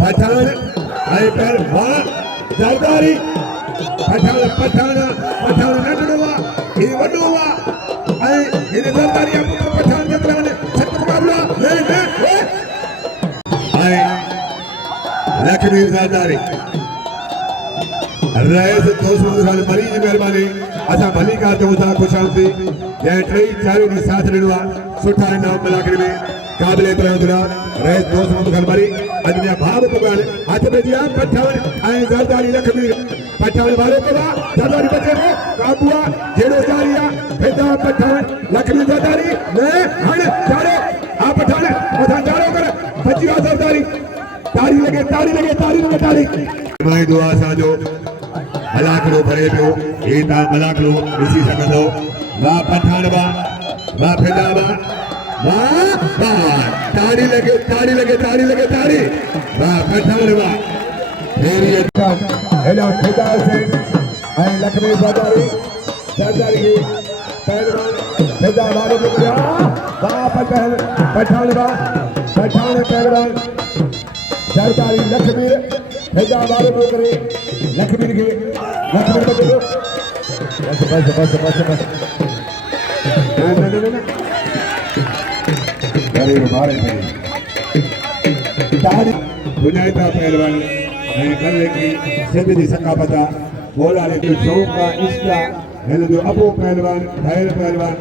पठान आई पर वाह जरदारी पठान पठान पठान नडवा ये वडवा आई ये जरदारी पुत्र पठान जतरा ने छत मुकाबला ले आई लखमीर जरदारी रईस दोस्त खान मरीज मेहरबानी असा भली का चौथा खुशामदी जै टई चारि दी साथ ॾिनो सुठा इनाम मिलाकड़ी में काबिल इतरा रईस दोस्त खान मरी अदनिया भाव पगाल हाथ में दिया पठान आई जरदारी लखमीर पठान वाले को जरदारी बचे को काबुआ जेड़ो जारिया फेदा पठान लखमीर जरदारी ले हण चारो आ पठान पठान चारो कर बचिया जरदारी तारी लगे तारी लगे तारी लगे तारी मैं दुआ साजो मलाकड़ो भरे पियो ए ता मलाकड़ो ॾिसी सघंदो वाह पठान वाह फेदा वाह ताड़ी लगे ताड़ी लगे ताड़ी लगे ताड़ी वाह पठान वाह मेरी अच्छा हेलो फेदा से आई लखमीर जरदारी जरदारी पहलवान फेदा वाले को गया वाह पठान वाह पठान पहलवान जरदारी लखमीर फेदा वाले को करे लखमीर के लखमीर बचे बस ना अरे मारे तारी बुनायता पहलवान मैं करने की सिद्ध सकाफता बोला ने शौक का इश्क है जो अबू पहलवान खैर पहलवान